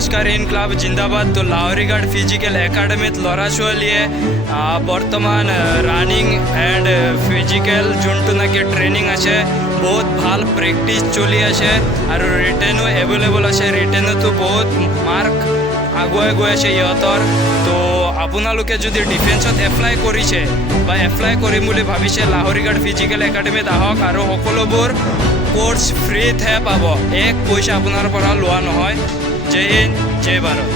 নমস্কাৰ in club জিন্দাবাদ। তো লাহৰিঘাট ফিজিকেল একাডেমিত ল'ৰা ছোৱালীয়ে বৰ্তমান ৰানিং এণ্ড ফিজিকেল যোনটো নেকি ট্ৰেইনিং আছে বহুত ভাল প্ৰেক্টিচ চলি আছে আৰু ৰিটেনো এভেইলেবল আছে। ৰিটেনতো বহুত মাৰ্ক আগুৱাই গৈ আছে ইহঁতৰ। তো আপোনালোকে যদি ডিফেন্সত এপ্লাই কৰিছে বা এপ্লাই কৰিম বুলি ভাবিছে লাহৰিঘাট ফিজিকেল একাডেমিত আহক আৰু সকলোবোৰ কোৰ্চ ফ্ৰীতহে পাব, এক পইচা আপোনাৰ পৰা লোৱা নহয়। জয় হিন্দ, জয় ভাৰত।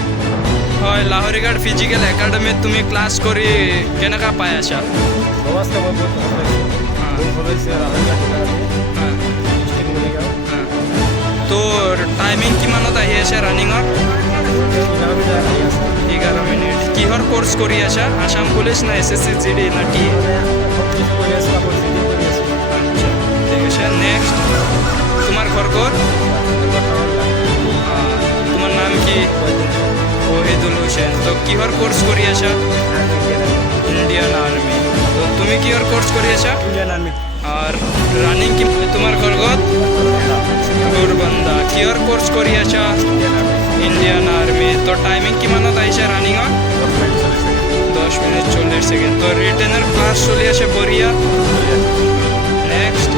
হয়, লাহৰিঘাট ফিজিকেল একাডেমিত তুমি ক্লাছ কৰি কেনেকুৱা পাই আছা? অৱস্থা মই বহুত ভাল পাইছোঁ। বহুত ভাল পাইছোঁ লাহৰিঘাট ডিষ্ট্ৰিক্ট মৰিগাঁও। তো টাইমিং কিমানত আহি আছে ৰানিঙৰ? 11 মিনিট। কিহৰ কোৰ্চ কৰি আছা? আসাম পুলিচ না SSC GD না টি? আচ্ছা, ঠিক আছে। নেক্সট, তোমাৰ ঘৰ ক'ত? তোমাৰ নাম কি? ওহিদুল হুছেইন। তো কিহৰ কোৰ্চ কৰি আছা? Indian army. তো তুমি কিহৰ কোৰ্চ কৰি আছা? Indian army. আৰু ৰানিং কি? তোমাৰ ঘৰ ক'ত? গোৰবান্দা। কিহৰ কোৰ্চ কৰি আছা? Indian army. তো টাইমিং কিমানত আহিছে ৰানিঙৰ? 10 মিনিট 40 ছেকেণ্ড। তো ৰিটেনৰ ক্লাছ চলি আছে বঢ়িয়া। নেক্সট,